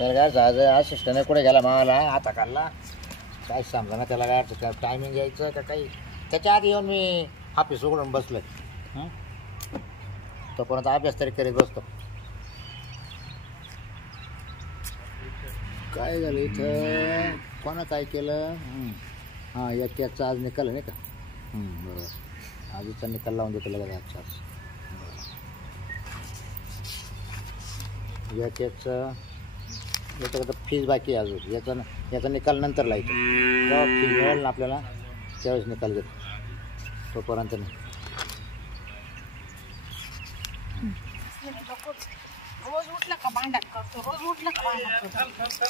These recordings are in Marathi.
त्याला काय असिस्टंट कुठे गेला मावाला आता काढला काय समजा ना त्याला काय टायमिंग यायचं का काही त्याच्या आधी येऊन मी ऑफिस उघडून बसलोय तोपर्यंत अभ्यास तरी करीत बसतो. काय झालं इथं कोणा काय केलं हां एक याचा आज निकाल नाही का बरोबर आजचा निकाल लावून देतो लगेच आजचाच याचं याच्याकडं फीज बाकी आहे अजून याचा निकाल नंतर लायतो जेव्हा फीज मिळेल ना आपल्याला त्यावेळेस निकाल घेतो तोपर्यंत नाही. रोज उठलं का भांडण करतो रोज उठलं का भांडण करतो.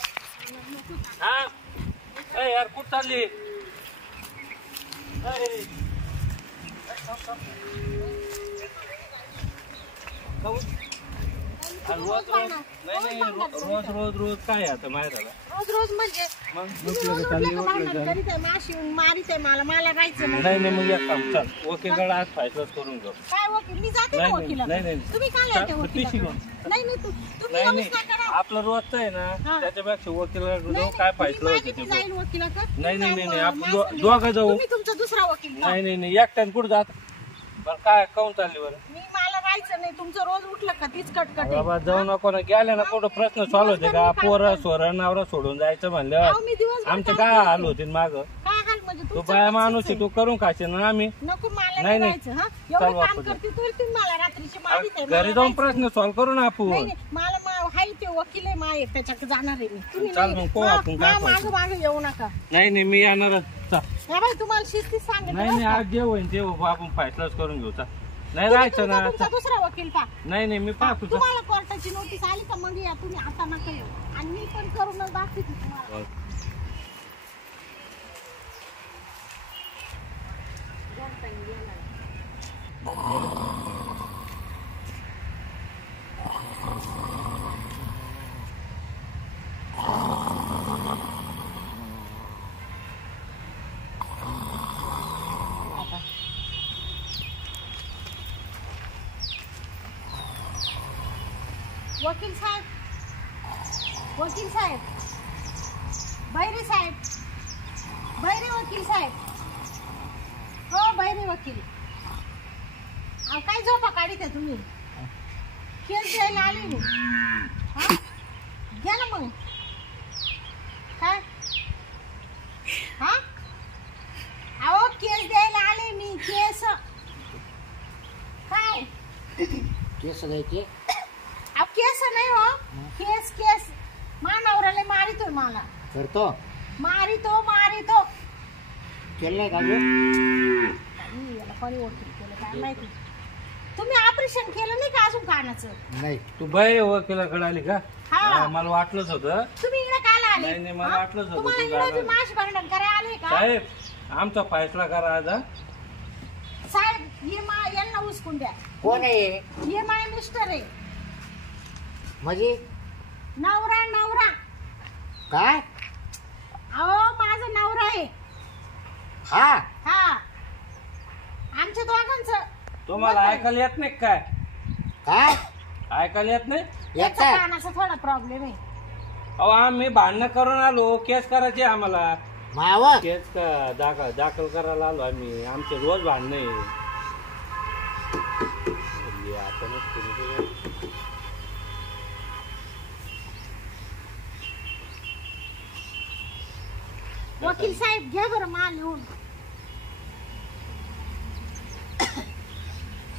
हा यार कुठं चालली रोज रोज रोज काय आता बाहेर आला रोज रोज म्हणजे मारित आहे मला राहायचं नाही नाही मग एक काम चाल वकीलकडे आज फैसला करून जाऊ. काय वकील मी जाते ना वकिला तुम्ही काय येते वकिला नाही नाही तुम्ही नाही आपलं रोजचं आहे ना त्याच्यापेक्षा वकिलाकडे जाऊ काय फैसला होते ते जाईल वकिलाकडे नाही नाही नाही आपण दोघं जाऊ तुम्ही तुमचा दुसरा वकील नाही नाही नाही एकट्याने कुठं जात बरं काय काऊन चालली बरं मी मला राहायचं नाही तुमचं रोज उठलं का तीच कटकट बाबा जाऊ नको ना गेल्या ना कुठं प्रश्न सॉल्व होते का पोरं सोरं नवरा सोडून जायचं म्हणलं आमचं काय हाल होते माग काय हाल म्हणजे तू बाया माणूस आहे तू करून खाशील ना आम्ही नको मला नाही नाही नाही एवढं काम करते तुम्ही मला रात्रीची मारित आहे घरी जाऊन प्रश्न सॉल्व करू ना आपण नाही मला हाय ते वकील आहे माय त्याच्याकडे जाणार आहे मी तुम्ही चाल मग पाहू आपण काय मागं मागं येऊ नका नाही नाही मी येणारच बाई तुम्हाला शिस्तीत सांगितलं नाही नाही आज जे होईल ते आपण फैसलाच करून घेऊ नाही राहायचं ना दुसरा वकील पा नाही नाही मी पाहतो तुम्हाला कोर्टाची नोटीस आली का मग या तुम्ही आता नका येऊ आणि मी पण करूनच दाखवते तुम्हाला. वकील साहेब बैरे वकील साहेब हो बैरे वकील काय झोपा काढीत आहे तुम्ही केस द्यायला आले मी घ्या ना मग काय हा अहो केस द्यायला आले मी केस काय केस द्यायचे केस नाही हो केस केस मानवराले मारितोय मला करतो मारितो केलं नाही का याला कोणी वकील केलं काय माहिती तुम्ही ऑपरेशन केलं नाही का अजून कानाचं नाही तू बाय वकिलाकडे आली का हा मला वाटलंच होतं तुम्ही इकडे काला आले नाही नाही मला वाटलंच होतं तुम्हाला इकडे माश भांडण करायला आले का साहेब आमचा फैसला करा आज साहेब ये यांना उचकून द्या कोण आहे ये माय मिस्टर आहे म्हणजे नवरा काय अहो माझा नवरा आहे हा हा आमच्या दोघांचं तुम्हाला ऐकायला येत नाही काय काय ऐकायला येत नाही याचा कानाचा थोडा प्रॉब्लेम आहे अहो आम्ही भांडणं करून आलो केस करायची आम्हाला माव केस दाखल करायला आलो आम्ही आमचे रोज भांडणं आहे वकील साहेब घ्या बरं माल लिहून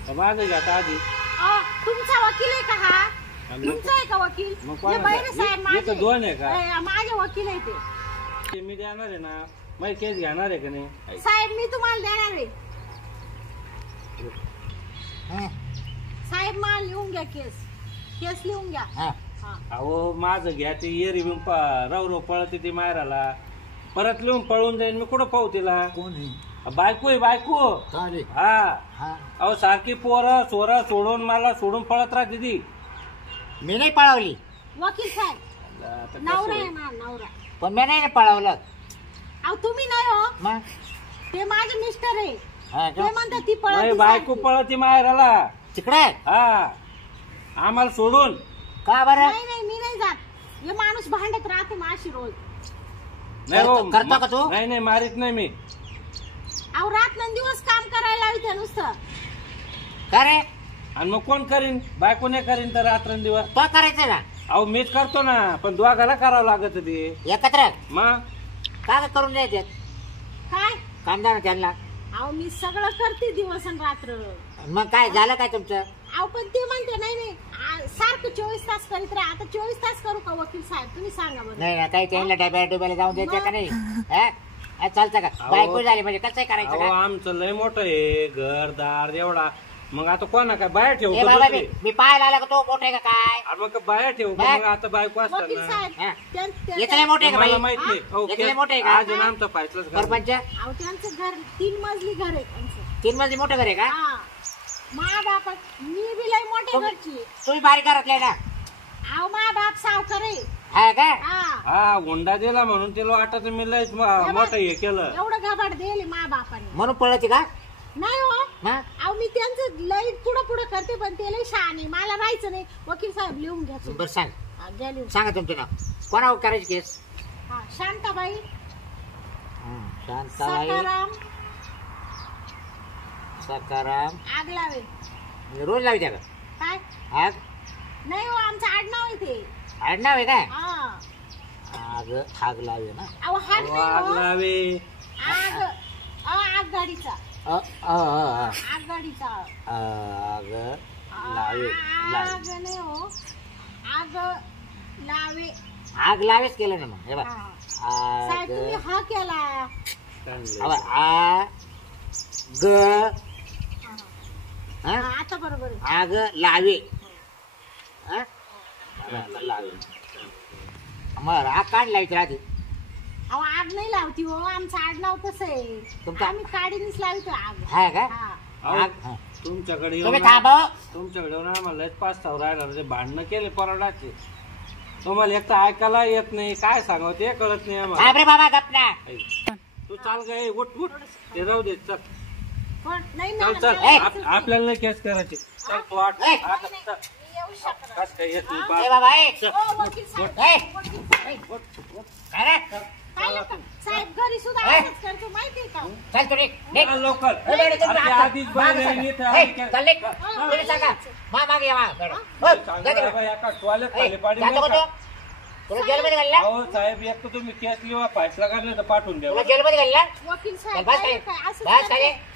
माझं घ्या आधी तुमचा वकील आहे का हा तुमचा आहे का वकील हे बैरे साहेब माझे दोन आहे का माझे वकील आहे ते मी देणार आहे ना मग केस घेणार आहे का नाही साहेब मी तुम्हाला देणार आहे साहेब माल लिहून घ्या केस लिहून घ्या अहो माझं घ्या ते येरी रव पळत ती मायराला परत लिहून पळून जाईन मी कुठं पाहू तिला कोण बायको आहे बायको हा अहो सारखी पोरं सोरं सोडून मला सोडून पळत राहते ती मी नाही पळवली वकील साहेब नवरा आहे नवरा पण मी नाही पळवलं अहो तुम्ही नाही हो मग ते माझे मिस्टर आहे ते म्हणतात ती नाही बायको पळती मायराला तिकडे हा आम्हाला सोडून का बरं नाही नाही मी नाही जात हे माणूस भांडत राहते माशी रोज. नाही हो, करतो का तू? नाही मारित नाही मी. अहो रात्रंदिवस काम करायला लावते नुसतं. का रे आणि मग कोण करीन? बायको नाही करीन तर रात्रंदिवस. तो करायचं ना अहो मीच करतो ना, पण दोघाला करावं लागत ते. एकत्र मग का करून द्यायचे काय कामदार त्यांना. अहो मी सगळं करते दिवस आणि रात्र. मग काय झालं काय तुमचं? अहो पण ते म्हणते नाही सारखं 24 तास करीत राहा. आता 24 तास करू का वकील साहेब? तुम्ही सांगा बरं. नाही ना काही त्यांना डब्याला जाऊन द्यायचं का नाही? हा? चालतं का? बायको झाली म्हणजे कसं करायचं अहो का? आमचं लय मोठं आहे घरदार एवढा. मग आता कोणा काय बाहेर ए ठेवतो बाबा दुसरी? मी पाहायला आला का तो मोठा आहे का काय? अरे मग बाहेर ठेवू का? काय? मग आता बायको असतात वकील ना. साहेब हा. त्या- इथले मोठे आहे का मला बाई? माहित नाही. हो, इथले मोठे आहे का? आज आहे ना आमचा फैसलाच करा. सरपंच अहो त्यांचं घर 3 मजली घर आहे त्यांचं. 3 मजली मोठं घर आहे का? हा मा बाप मी बी लय मोठ्या घरची. तुम्ही बारीक घरातले ना? अहो मा बाप सावकार आहे. हा का? हा हा हुंडा दिला म्हणून तिला वाटत मी लयच मोठं हे केलं. एवढं घाबाड दिले मा बापाने. म्हणून पळती का? नाही हो हा? अहो मी त्यांचं लय पुढं करते पण ते लय शहाणे. मला राहायचं नाही. वकील साहेब लिहून घ्या तुम्ही. बरं सांग हा, घ्या लिहून. सांगा तुमचं नाव. कोणावर करायची केस? हा शांताबाई शांताबाई सकाराम आगलावे. रोज लावी त्या का? काय आग नाही हो आमचं आडनाव आहे ते. आडनाव आहे काय? हा आग आग लावी ना? अहो हात नाही आग हो. लावे. आग आगगाडीचा आगगाडीचा आग लावे आग नाही हो आग लावे. आग लावेच केलं ना मग हे बघ. हा. साहेब तुम्ही आग हा केला. चांगलं. आ ग हा, हा? आता बरोबर आहे. आग लावे हा? लावे मग आग काढ लावायची राहते. अहो आग नाही लावती हो आमचं आडनाव कसं आहे. तुमचं- आम्ही काडीनेच लावतो आग. हा का? हा. अहो, आग हा. तुमच्याकडे येऊन तुम्ही थांबा हो. तुमच्याकडे येऊन आम्हाला लयच पाच सहा राहिला म्हणजे भांडणं केले परवडाचे. तुम्हाला एक तर ऐकायला येत नाही काय सांगावं ते कळत नाही आम्हाला. थांब रे बाबा गपना. तू चाल गे उठ उठ ते राहू दे चल पण नाही चल ना, चल नाही, आपल्याला नाही केस करायची. चल तू आठ ए. आठ चल. मी येऊ शकत नाही. कस काय येत नाही ए पाच. बाबा ए. हो, वकील साहेब, ए. वकील साहेब. काय रे? काय लागतं? साहेब घरी सुद्धा ए. असंच करतो माहितीये का? चल तू निघ. निघ. चल लवकर. ए, बाई, तुम्ही आपल्या आता- आधीच मागं बाहेर सांगा. येत ए, आहे. चल निघ. तुम्ही सांगा. मागे या मागे. हो, जा तिकडे. बाबा, एका टोल्यात ए, खाली पाडी जातो का नका. तू? तुला जेलमध्ये घालला? अहो साहेब एक तर तुम्ही केस लिहा फैसला काढला तर पाठवून द्या. तुला जेलमध्ये घालला? वकील चल साहेब बस काय खाली. काय असंच बस खाली. करतो.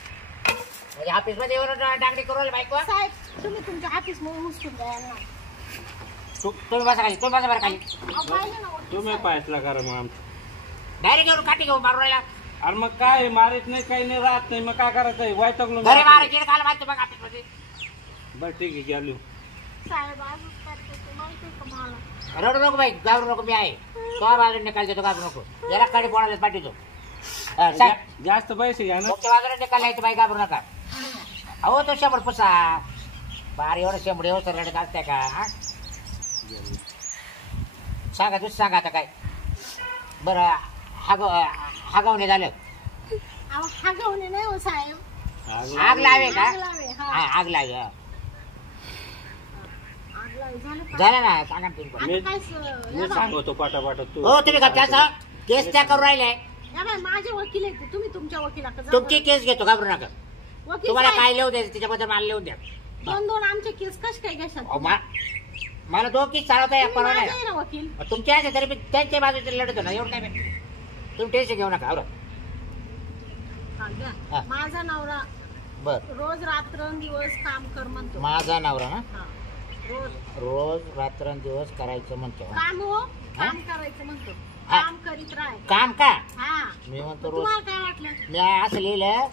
म्हणजे ऑफिसमध्ये येऊन डांगडी करू राहिली बायको. साहेब तुम्ही तुमच्या ऑफिस मध्ये उचलून द्या यांना. तुम्ही बसा खाली. तुम्ही बसा बरं खाली. अहो, पाहिलं ना वकील तुम्ही साहेब. फैसला करा मग आमचा. डायरेक्ट घेऊन काठी घेऊन मारून राहिला. अरे मग काय मारित नाही काही नाही राहत नाही मग काय करायचं वायतकलो घरी मारायची खायला माहिती बघ ऑफिसमध्ये. बरं ठीक आहे घ्या लिहू. साहेब असंच करतो ते माहितीये का मला. रडू नको बाई घाबरू नको मी आहे. तो बाजूने निकाल देतो घाबरू नको. याला कडे पोळायला पाठवतो. साहेब जास्त पैसे घ्या ना. तुमच्या बाजूने निकाल यायचं बाई घाबरू नका. अहो तो शंभर पुसा बार एवढं शंभर एवढं रडत असते का? हा? सांगा तूच सांगा आता काय बरं. हागवणे झालं. अहो हा गवणे नाही हो साहेब. आग लावे का? आग लावे, हा. हा, आग लावे हा. आग लावे झालं का? झालं ना सांगा ना तुम्ही पण. आता काय स- मी या बाई, सांगतो पाठापाठ तू. हो तुम्ही का त्याचा केस त्या करू राहिले. या बाई, माझे वकील आहेत तुम्ही तुमच्या वकिलाकडे जा तुमची बरं. केस घेतो घाबरू नका. वकील तुम्हाला साहेब, काय लिहू द्यायचं त्याच्याबद्दल मला लिहून द्या. 2-2 आमचे केस कश काय घेशाल अहो, मला दोन केस चालवता तुम्ही परवा माझे नाही. आहे ना वकील. तुमचे आहे तरी मी त्यांच्या बाजूचे लढतो ना एवढं काय नाही. तुम्ही टेन्शन घेऊ नका. बरं हा, घ्या. हा. माझा नवरा बर रोज रात्रंदिवस काम कर म्हणतो. माझा नवरा ना हा. रोज रोज रात्रंदिवस करायचं म्हणतो. काम हो काम करायचं म्हणतो. हा. काम करीत राहाय. काम का? हा मी म्हणतो रोज. तुम्हाला काय वाटलं? मी असं लिहिलं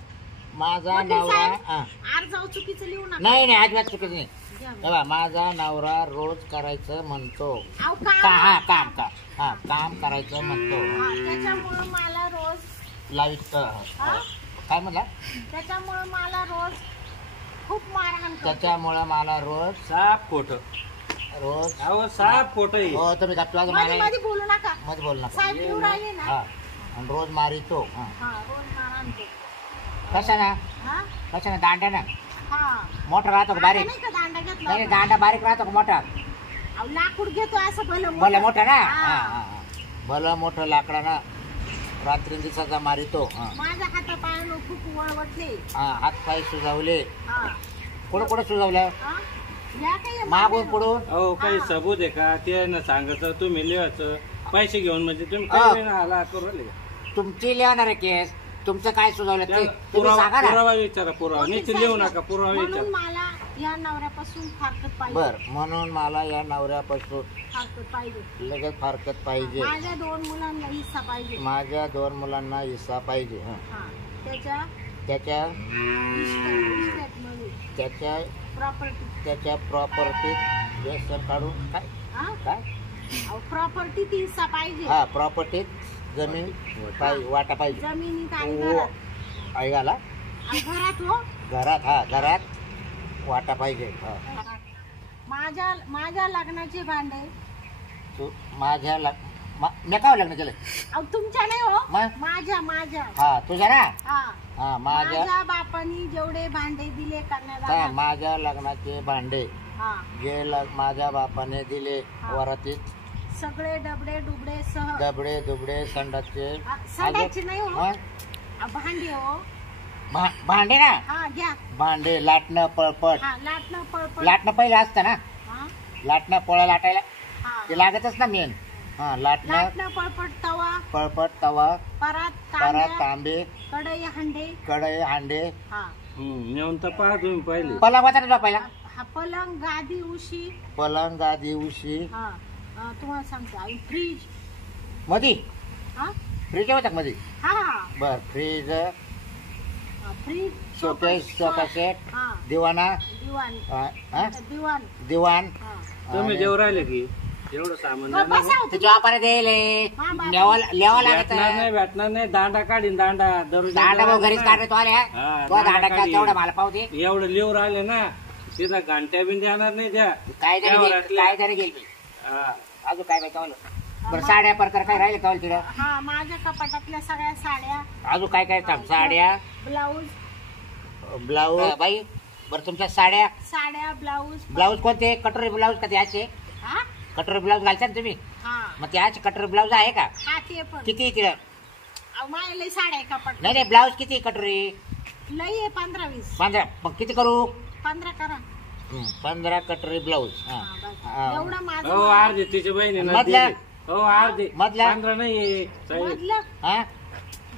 माझा वकील नवरा साहेब, हा. अर्जाव चुकीचं लिहू नका. नाही नाही अजिबात चुकीचं नाही. घ्या बरं. बघा माझा नवरा रोज करायचं म्हणतो. अहो, का हा काम काम करायचं म्हणतो. हा, त्याच्यामुळं मला रोज लाईट हा? काय म्हणला? त्याच्यामुळं मला रोज खूप मारहाण करतो. त्याच्यामुळं मला रोज साप खोट. रोज अहो साप खोट आहे. हो तुम्ही का तुला मध्ये मारा मध्ये बोलू नका. मध्ये बोल नका. साहेब येऊ राहिले ना. हा आणि रोज मारितो. हा. हा रोज मारहाण करतो. कशानं हा कशानं दांड्यानं हा मोठा राहतो का दांडा बारीक? नाही का दांडा घेतला नाही होता? दांडा बारीक राहतो का मोठा? अहो, लाकूड घेतो असं भलं भलं मोठं ना हा. हा. भलं मोठं लाकडाना रात्री दिवसाचा मारितो हा. माझ्या हातापायानं खूप वळवटले. हात पाय सुजावले. हा. कुठं कुठं सुजावलं हा? या काही मागून पुढून अहो काही सबूत आहे का ते ना सांगायचं तुम्ही लिहायचं पैसे घेऊन म्हणजे तुम्ही हा. काही नाही आला करू राहिले का? तुमची लिहणार आहे केस तुमचं काय सुजावलं ते त्याला तुम्ही सांगा ना पुरावा विचारा पुरावा वकील नीट लिहू साहेब, नका पुरावा म्हणून विचारा मला या नवऱ्यापासून फारकत पाहिजे. बर म्हणून मला या नवऱ्यापासून फारकत पाहिजे. लगेच फारकत पाहिजे. माझ्या 2 मुलांना हिस्सा पाहिजे. माझ्या 2 मुलांना हिस्सा पाहिजे हा. हा. त्याच्या त्याच्या इस्टेटमध्ये त्याच्या प्रॉपर्टी. त्याच्या प्रॉपर्टीत व्यसन काढून काय काय प्रॉपर्टी ती हिस्सा पाहिजे. हा प्रॉपर्टीत जमीन वाटा पाहिजे. जमिनीत आणि ओ, घरात. ऐकाला आणि घरात हो. घरात हा घरात वाटा पाहिजे हा. माझ्या लग्नाचे भांडे. तू माझ्या मी काय लग्न केलं अहो, तुमच्या नाही हो. मग? माझ्या हा तुझ्या ना हा. हा माझ्या माझ्या बापानी जेवढे भांडे दिले हा, करण्याला. माझ्या लग्नाचे भांडे हा. जे माझ्या बापाने दिले हा. वरातीत सगळे डबडे डुबडे सह. डबडे दुबडे संडाचे संडाचे नाही हो. मग? भांडे हो. भांडे ना हा घ्या. भांडे लाटणं पळपट हा लाटणं पळपट. लाटणं पहिलं असतं ना हा. लाटणं पोळ्या लाटायला हा. ते लागतच ना मेन हा लाटणं लाटणं पळपट तवा. पळपट तवा परात परत तांब्या तांबे कढई हांडे. कढई हांडे हा. नेऊन तर पहा तुम्ही पहिले पलंग होता ना झोपायला हा पलंग गादी उशी. पलंग गादी उशी हा. तुम्हाला सांगते आणि फ्रीज. मधी हा फ्रीज होता का मधी हा हा. बर फ्रीज फ्रीज सोफा सेट हा. दिवाना दिवाण. हा? दिवाण. दिवाण हा. तुम्ही जेव राहिले की एवढं सामान मग देणार बसा हो ते तुम्ही. जॉबाने देले हा, बाबा. ल्यावा लागत भेटणार नाही दांडा काढीन दांडा दररोज दांडा भाऊ घरीच काढतो तो आल्या हा, तो दांडा दांडा काढी. तेवढा मला पाहू दे एवढं लिहू राहिले ना तिथं घंट्या बिन देणार नाही त्या काय जरी त्यावर गेली असल्या. काय जरी गेली हा. अजून काय माहिती बरं साड्या परकर काय राहिले का तिला हा माझ्या कपाटातल्या सगळ्या साड्या. अजून काय काय थांब साड्या ब्लाऊज. ब्लाऊज बाई बरं तुमच्या साड्या ब्लाऊज. ब्लाऊज कोणते कटोरी ब्लाऊज का त्याचे हा कटोरी ब्लाऊज घालतात ना तुम्ही हा मग त्याचे कटोरी ब्लाऊज आहे का हा ते पण. किती तिला अहो, माझ्या लई साड्या आहे कपाट. नाही नाही ब्लाऊज किती कटोरी लई आहे 15-20. 15 मग किती करू 15 करा. 15 कटोरी ब्लाऊज हा, बस. हा. एवढं हो माझं अर्धी तिच्या बहिणीनं मधल्या? दिली. हो अर्धी मधल्या? 15 नाही साहेब. मधलं हा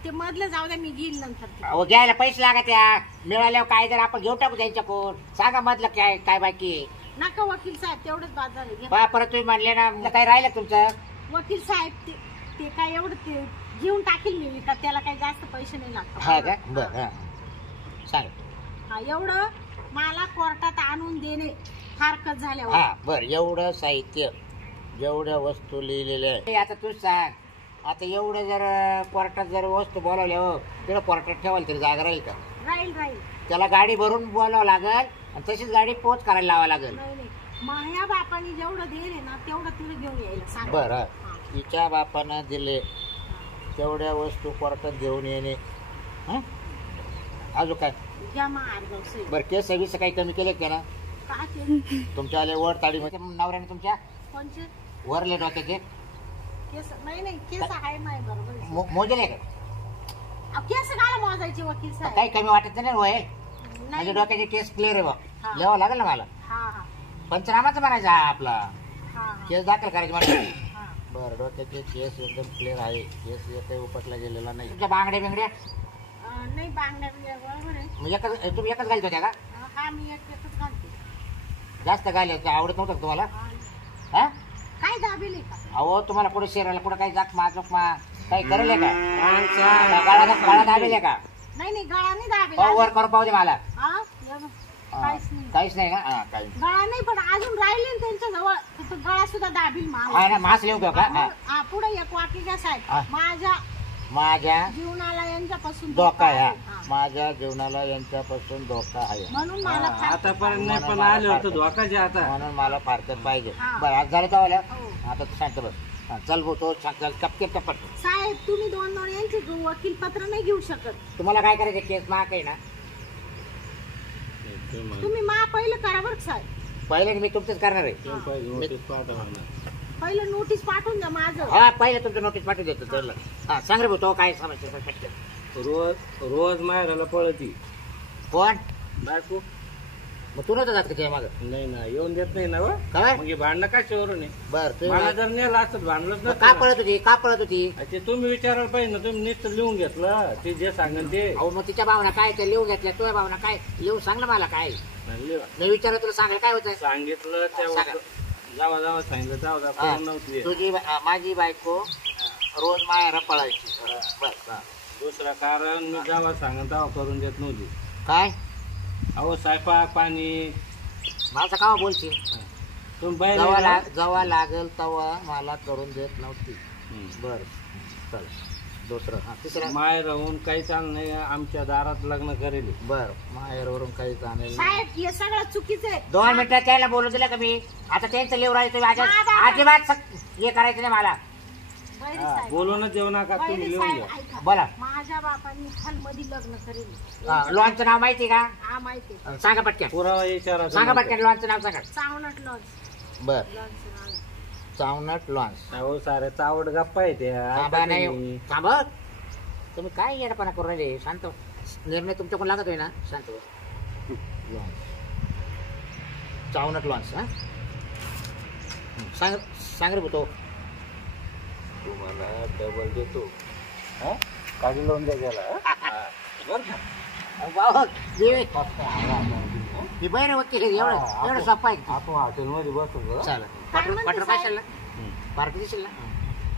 ते मधलं जाऊ द्या मी घेईल नंतर ते. अहो, घ्यायला पैसे लागत या मिळाल्यावर काय जर आपण घेऊन टाकू त्यांच्याकडून सांगा मधलं काय काय बाकी नका वकील साहेब तेवढंच बाद झालं. घ्या. बा परत तुम्ही म्हणले ना मग काय राहिलं तुमचं वकील साहेब ते काय एवढं ते घेऊन टाकील मी विकत. त्याला काही जास्त पैसे नाही हा का लागतात. बर हा सांग हा एवढं मला कोर्टात आणून देणे फारकत झाल्यावर. हा बर एवढं साहित्य जेवढ्या वस्तू लिहिलेल्या आहे आता तूच सांग आता एवढं जर कोर्टात जर वस्तू बोलावल्या हो तेवढं कोर्टात ठेवायला तरी जागा राहील का राहील. त्याला गाडी भरून बोलावं लागल आणि तशीच गाडी पोच करायला लावावं लागेल नाही माझ्या बापाने जेवढं दिले ना तेवढं तुला घेऊन यायला सांग. बर हा. तिच्या बापानं दिले तेवढ्या वस्तू कोर्टात घेऊन येणे हा अजून काय घ्या मग अर्धव सही. बर केस सव्वीस काही कमी केले का ना का केलं? तुमच्या आले वर ताडी नवऱ्याने तुमच्या कोणचे वरले डोक्याचे केस? नाही केस आहे माय बरोबर आहे. मोजले का अहो, केस काय मोजायचे वकील साहेब? काही कमी वाटत नाही होय नाही. म्हणजे डोक्याचे केस क्लिअर आहे बा हा. लिहावं लागेल ना मला हा हा पंचनामाच म्हणायचा हा आपला हा केस दाखल करायचे मला हा. बरं डोक्याचे केस एकदम क्लिअर आहे केस काही उपटला गेलेला नाही तुमच्या बांगड्या बिंगड्या नाही बांगड्या बिंगड्या बरोबर आहे. मग एकच तुम्ही एकच घालत होत्या का हा मी एकच घालते. जास्त घालायचं आवडत नव्हतं का तुम्हाला हा. हा काय दाबेल का? अहो तुम्हाला कुठे शरीराला कुठं काही जात मा काही करेल का आमचा गाळा दाबेल का नाही गळा नाही दाबेल. पाहू वर करून पाहू दे मला हा हे बघ. हा, काहीच नाही. काहीच नाही ना हा काही गळा नाही पण अजून राहिले ना त्यांच्या जवळ तिथं गळा सुद्धा दाबील हा मला. ना मास लिहू का हा. हा पुढे एक वाक्य घ्या हा. साहेब. माझ्या माझ्या जीवनाला यांच्यापासून धोका आहे आहे. हा. माझ्या जीवनाला यांच्यापासून धोका आहे म्हणून मला हा, फारकत आतापर्यंत नाही पण आले होतं धोकाचे आता म्हणून मला फारकत पाहिजे हा. बरं आज झालं का हो. आता तू शांत बस हा, चल भाऊ तो चल कपके कपट साहेब तुम्ही 2 यांचे वकील पत्र नाही घेऊ शकत. तुम्हाला काय करायचं केस महाग आहे ना तुम्ही मा पहिलं करा बरं साहेब. पहिले मी तुमचंच करणार आहे. तुम्ही पहिले नोटीस पाठवा ना. पहिलं नोटीस पाठवून द्या माझं. हा पहिले तुमचं नोटीस पाठवून देतो त्याला. हा सांग रे भाऊ तो काय समस्या आहे, पटकन. रोज माहेराला पळती कोण बायको. मग तू नव्हतं जात का त्या मागं? नाही ना, येऊन देत नाही ना व. काय मग हे भांडणं कशावरून आहे? बर तू मला जर नेलं असतं भांडलंच मग नसतं का ना. पळत होती, का पळत होती? ते तुम्ही विचारायला पाहिजे ना. तुम्ही नुसतं लिहून घेतलं ते जे सांगेल ते. अहो मग तिच्या भावना काय ते लिहून घेतल्या, तुझ्या भावना काय लिहून सांग ना मला काय. लिहा. मी विचारलं तुला सांगायला काय होतं? सांगितलं तेव्हा सांगा. जावा जावा सांगितलं जावा हा. नव्हती. तुझी माझी बायको रोज मायाला पळायची. बस हा. दुसरं कारण मी जावा सांगेल तेव्हा करून देत नव्हती. काय अहो स्वयंपाक पाणी माझं का बोलशील? तुम्ही बाहेर जेव्हा आहे ना? जेव्हा लागेल तेव्हा मला करून देत नव्हती. हम्म. बर चल दुसरं हा तिसरं. माहेर राहून काही चाल नाही. आमच्या दारात लग्न करेल. बर माहेरवरून काही जाणेल साहेब हे सगळं चुकीचं आहे. 2 मिनिटात त्याला बोलू दिलं का मी? आता त्यांचं लिव्ह राहायचं माझ्या बाबा. अजिबात हे करायचं नाही मला. बहिरी हा, साहेब, बोलूनच देऊ नका. तुम्ही बहिरी लिहून साहेब घ्या. ऐका. बोला. माझ्या बापांनी खालमध्ये लग्न करेल. लॉनचं नाव माहिती का? हा माहिती आहे. सांगा पटकन, पुरावा विचारा. सांगा पटकन लॉनचं नाव सांगा. चावनट लॉन्स. बर लॉन्सचं नाव आहे. चावनट लॉन्स. अहो सारे चावड गप्पा आहे त्या. थांबा ऐका नाही तुम्ही. थांब. तुम्ही काय येडपणा करून राहिले? शांत हो. निर्णय तुमच्याकडून लागत आहे ना. शांत हो. लॉन्स चावनट लॉन्स. हा सांग सांग रे भाऊ तो. तुम्हाला डबल देतो. काढी लावून द्या गेला. बरं का? ती बहिण वकील आहे, एवढं एवढं सोपं आहे. आपण हॉटेलमध्ये बसतो. चालेल काय क्वार्टर म्हणते क्वार्टर साहेब? पाशाल ना, पार्टी दिसेल ना.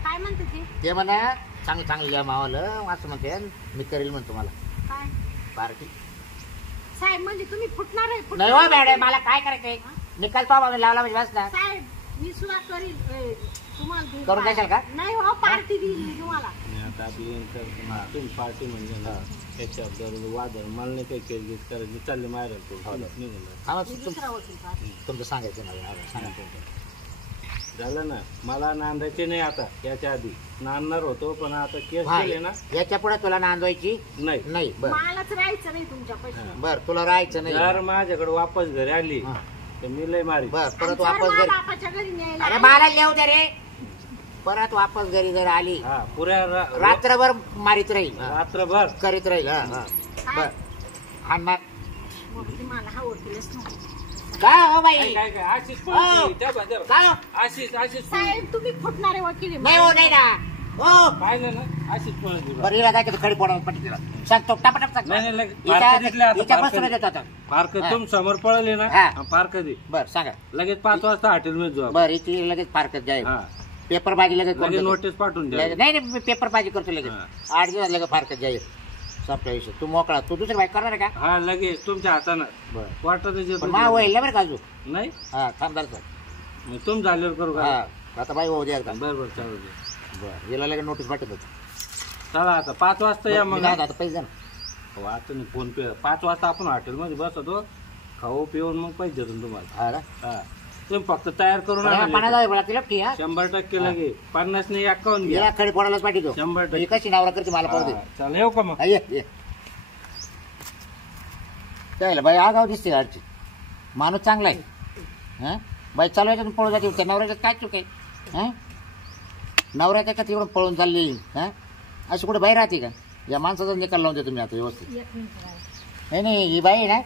काय म्हणते ते? ते म्हणा चांगलं चांगलं या मावालं असं म्हणते. मी करेल म्हणतो मला काय पार्टी. साहेब म्हणजे तुम्ही फुटणार आहे? नाही हो मॅडम, मला काय करायचंय? निकाल पाहा लावला म्हणजे बस ना. साहेब मी सुद्धा करील. तुम्हाला देईल करून पार्टी. द्याल का? नाही हो, पार्टी देईल मी तुम्हाला. आता आपली तुम्ही पार्टी म्हणजे ना त्याच्याबरोबर वादळ मला नाही काही केस करायची. चालले मारायला निघून हा मी दुसरा वकील पाहते. तुमचं सांगायचं नाही. सांगा तुमचं. झालं ना. मला नांदायचे नाही आता. याच्या आधी नांदणार होतो पण आता केस हा, केले ना. याच्या पुढे तुला नांदवायची नाही. नाही. बर मलाच राहायचं नाही तुमच्या पैसे. बर तुला राहायचं जर नाही. माझ्याकडे वापस घरी आली हा. तर मी लय मारी. बर परत जर वापस मला घरी. बापाच्या घरी न्यायला अरे आले- मला लिहू दे रे. परत वापस घरी जर आली हा पुऱ्या रात्रभर मारीत राहील. हा. रात्रभर. करीत राहील. हा हा बर आणि मग मग तुम्हाला हा वकीलच नाही. काय हो बाई? काय काय काय आशिष हो. पळती. त्या बा, त्या बा. काय हो? आशिष आशिष पळती. साहेब तुम्ही फुटणारे वकील आहे. नाही हो नाही ना हो. पाहिलं ना आशिष पळती बा. बरं हिला काय खडी पडा पट्टी तिला सांगतो टापटाप सांग. नाही नाही लगेच पार्क दिसले आता. हिच्या पार्क बसून देतो आता. पार्क हा. तुम समोर पळले ना. हा. पार्क दे. बर सांगा. लगेच 5 वाजता हॉटेलमध्ये जाऊ आपण. बर इथे लगेच पार्कत जाईल. हा पेपर बाजी लगेच करून लगेच देतो. नोटीस पाठवून द्या. नाही नाही मी पेपर बाजी करतो लगेच. 8 दिवस लगेच फारकत जाईल. संपला विषय. तू मोकळा. तू दुसरी बाईक करणार आहे का? हा लगेच तुमच्या हातानं बर वाटत पण मा होईल ना बरं का अजून. नाही. हा थांबदारचं. मग तुम झाल्यावर करू का? हा आता बाई होऊ द्या का. बरं बरं चालू दे. बरं हिला लगेच नोटीस पाठवत होतो. चला आता 5 वाजता या मग. आता पैसे द्या ना. हो, आता नाही फोन पे. 5 वाजता आपण हॉटेलमध्ये बसतो. खाऊ पिऊन मग पैसे देतो तुम्हाला. हा ना. हा तुम्ही फक्त तयार करून पण ह्या आणा. पाण्यात जाऊ मला तिला की हा 100% लगे 50 नाही 51 घ्या. हिला खडी पडायलाच पाठवतो. 100%. ही कशी नावरा करते मला पडते. हा, चला येऊ का मग. हा, ये ये त्याला बाई आगाव दिसते गाडची. माणूस चांगला आहे. हा बाई चालू याच्यातून पळून जाते. त्या नवऱ्याच्यात काय चूक आहे? हा नवऱ्या त्याच्यात एवढं पळून चालली. हा अशी कुठे बाई राहते का? या माणसाचा निकाल लावून देतो मी आता व्यवस्थित. एक मिनिट राहा. नाही नाही ही बाई आहे ना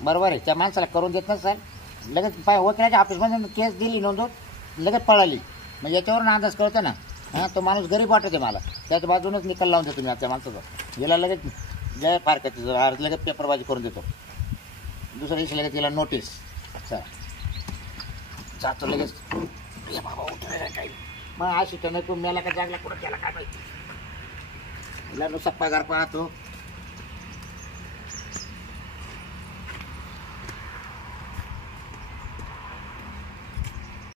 बरोबर आहे. त्या माणसाला करून देत नसाल लगेच पाय वकिलाच्या ऑफिसमध्ये केस दिली नोंदवून लगेच पळाली. म्हणजे याच्यावरून अंदाज कळतो ना. हां तो माणूस गरीब वाटते मला. त्याच्या बाजूनच निकाल लावून देतो मी आता त्या माणसाचा. याला लगेच जय फार करते. लगेच पेपरबाजी करून देतो. दुसऱ्या दिवशी लगेच तिला नोटीस. चला जातो लगेच. ये बाबा उठवायला काही मग अशी तर नाही तू मेला का जागला कुठं केला काय माहिती. तिला नुसता पगार पाहतो.